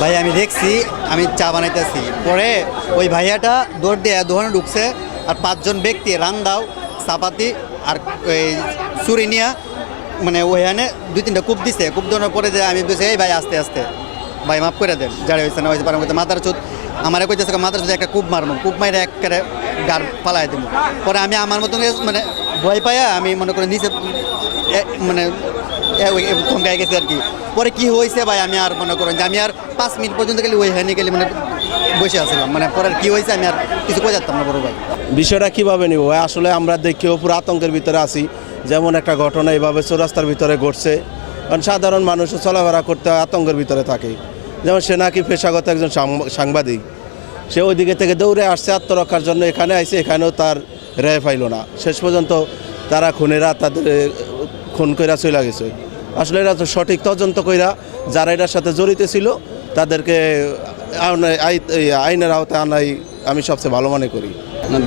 ভাই আমি দেখছি, আমি চা বানাইতেছি, পরে ওই ভাইয়াটা দৌড় দিয়ে দোকানে ঢুকছে, আর 5জন ব্যক্তি রান্দাও চাপাতি আর ওই চুরি নিয়ে মানে ওইখানে 2-3টা কূপ দিছে। কূপ দেওয়ার পরে যে আমি বলছি, এই ভাই আস্তে আস্তে ভাই মাফ করে দেন, যারা হয়েছে না হয়েছে পারেন করতে মাথার চোদ আমার কইতেছে মাথার চোদ একটা কূপ মারবো, কূপ মাইরে একেবারে গার পালাই দেবো। পরে আমি আমার মতন মানে ভয় পাইয়া আমি মনে করি নিচে মানে থমকাই গেছে আর কি। পরে কি হয়েছে ভাই আমি আর মনে করেন যে আমি আর 5 মিনিট পর্যন্ত গেলে ওইখানে গেলে মানে বসে আসছিলাম, মানে পরে কি হয়েছে আমি আর কিছু কই যাচ্তাম না বড় ভাই। বিষয়টা কীভাবে নিব ভাই, আসলে আমরা দেখেও পুরো আতঙ্কের ভিতরে আছি। যেমন একটা ঘটনা এইভাবে চৌরাস্তার ভিতরে ঘটছে, কারণ সাধারণ মানুষ চলাফেরা করতে আতঙ্কের ভিতরে থাকে। যেমন সে নাকি পেশাগত একজন সাংবাদিক, সে ওই দিকে থেকে দৌড়ে আসছে আত্মরক্ষার জন্য, এখানে আইসে, এখানেও তার রেহাই পাইল না। শেষ পর্যন্ত তারা খুনেরা তাদের খুন কইরা চলে গেছে। আসলে এরা তো সঠিক তদন্ত কইরা যারা এটার সাথে জড়িত ছিল তাদেরকে আইনের আওতায় আনাই আমি সবচেয়ে ভালো মনে করি।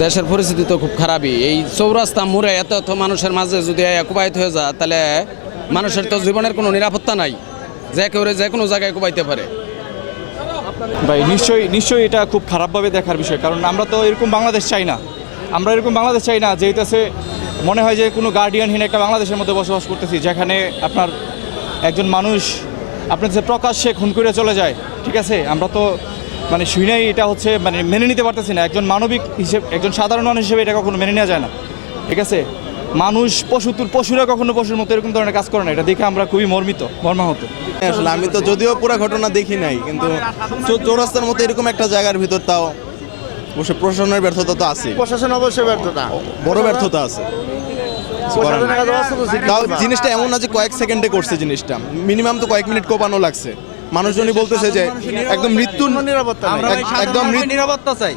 দেশের পরিস্থিতি তো খুব খারাপই। এই চৌরাস্তা মোড়ে এত এত মানুষের মাঝে যদি কুবাইত হয়ে যায়, তাহলে মানুষের তো জীবনের কোনো নিরাপত্তা নাই, যে কেউ যে কোনো জায়গায় কুবাইতে পারে। ভাই নিশ্চয়ই এটা খুব খারাপভাবে দেখার বিষয়, কারণ আমরা তো এরকম বাংলাদেশ চাই না। আমরা এরকম বাংলাদেশ চাই না যেটাতে মনে হয় যে কোনো গার্ডিয়ানহীন একটা বাংলাদেশের মধ্যে বসবাস করতেছি, যেখানে আপনার একজন মানুষ আপনার যে প্রকাশ্যে খুন করে চলে যায়। ঠিক আছে, আমরা তো মানে শুনেই এটা হচ্ছে মানে মেনে নিতে পারতেছি না। একজন মানবিক হিসেবে, একজন সাধারণ মানুষ হিসেবে এটা কখনো মেনে নেওয়া যায় না। ঠিক আছে, মানুষ পশুরা কখনো পশুর মতো এরকম ধরনের কাজ করে না। এটা দেখে আমরা খুবই মর্মাহত। আসলে আমি তো যদিও পুরো ঘটনা দেখি নাই, কিন্তু চৌরাস্তার মতো এরকম একটা জায়গার ভিতর তাও অবশ্য প্রশাসনের ব্যর্থতা তো আছে, প্রশাসন অবশ্যই ব্যর্থতা, বড় ব্যর্থতা আছে। তাও জিনিসটা এমন না যে কয়েক সেকেন্ডে করছে, জিনিসটা মিনিমাম তো কয়েক মিনিট কোপানো লাগছে। মানুষজনই বলতেছে যে একদম মৃত্যুর নিরাপত্তা একদম নিরাপত্তা চাই।